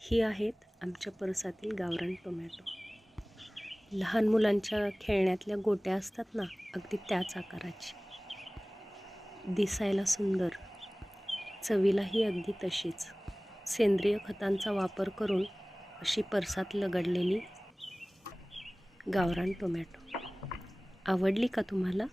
ही आहेत आमच्या परसातील गावरान टोमॅटो. लहान मुलांच्या खेळण्यातल्या गोट्या असतात ना, अगदी त्याच आकाराची. दिसायला सुंदर, चवीलाही अगदी तशीच. सेंद्रिय खतांचा वापर करून अशी परसात लगडलेली गावरान टोमॅटो. आवडली का तुम्हाला?